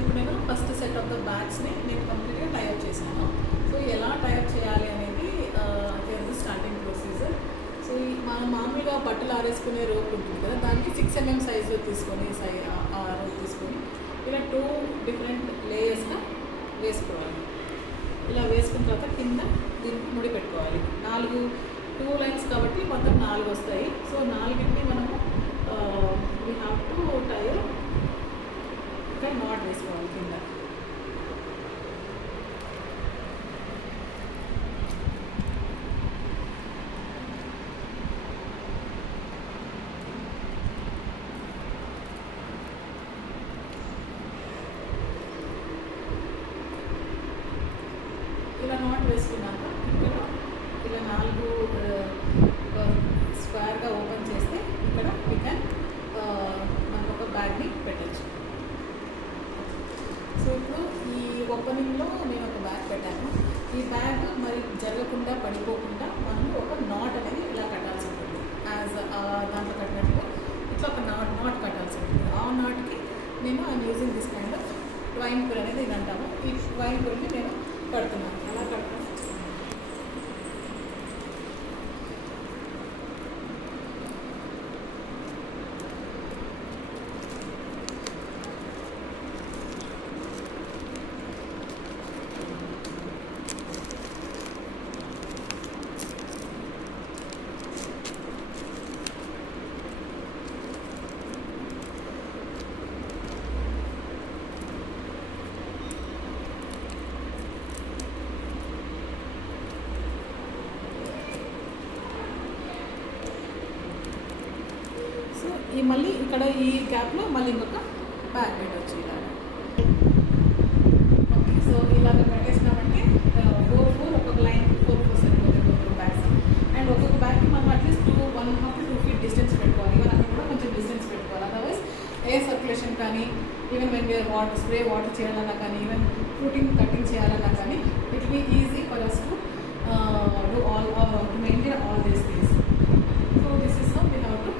ఇప్పుడు నేను first set of the బ్యాగ్స్ని నేను కంప్లీట్గా టైఅప్ చేశాను. సో ఎలా టైఅప్ చేయాలి అనేది ది స్టార్టింగ్ ప్రొసీజర్. సో మనం మామూలుగా బట్టలు ఆరేసుకునే రోప్ ఉంటుంది కదా, దానికి 6 mm సైజు తీసుకొని ఆ రోప్ తీసుకొని ఇలా 2 డిఫరెంట్ లేయర్స్గా వేసుకోవాలి. ఇలా వేసుకున్న తర్వాత కింద దీనికి ముడి పెట్టుకోవాలి. 2 లైన్స్ కాబట్టి మొత్తం 4 వస్తాయి. సో 4ని మనము వీ హ్యావ్ టు టై ఇక్కడ నాట్ వేసుకోవాలి కింద. ఇలా నాట్ వేసుకున్నాక ఇక్కడ ఇలా 4 స్క్వేర్గా ఓపెన్ చేస్తే ఇక్కడ వీ కెన్ మనకు ఒక బ్యాగ్ని పెట్టచ్చు. సో ఇప్పుడు ఈ ఓపెనింగ్లో నేను ఒక బ్యాగ్ పెట్టాను. ఈ బ్యాగ్ మరి జరగకుండా పడిపోకుండా మనం ఒక నాట్ అనేది ఇలా కట్టాల్సి ఉంటుంది. యాజ్ దాంట్లో కట్టినట్టుగా ఇట్లా ఒక నాట్ కట్టాల్సి ఉంటుంది. ఆ నాట్కి నేను I'm using this kind of twine pull అనేది ఇది అంటాము. ఈ ట్వైన్ పుల్ని నేను కడుతున్నాను. ఎలా కడతాను? ఈ మళ్ళీ ఇక్కడ ఈ గ్యాప్లో మళ్ళీ ఇంకొక బ్యాగ్ పెట్టవచ్చు ఇలా. ఓకే, సో ఇలాగ పెట్టేసినామంటే 4 ఒక్కొక్క లైన్ 4 సరిపోతుంది ఒక్కొక్క బ్యాగ్స్. అండ్ ఒక్కొక్క బ్యాగ్కి మనం అట్లీస్ట్ 1.5 to 2 feet డిస్టెన్స్ పెట్టుకోవాలి. ఈవెన్ అక్కడ కూడా కొంచెం డిస్టెన్స్ పెట్టుకోవాలి. అదర్వైజ్ ఎయిర్ సర్క్యులేషన్ కానీ, even when we are spray water చేయాలన్నా కానీ, ఈవెన్ ఫ్రూటింగ్ కటింగ్ చేయాలన్నా కానీ it will be easy for us to do all maintain all these things. So this is how we have to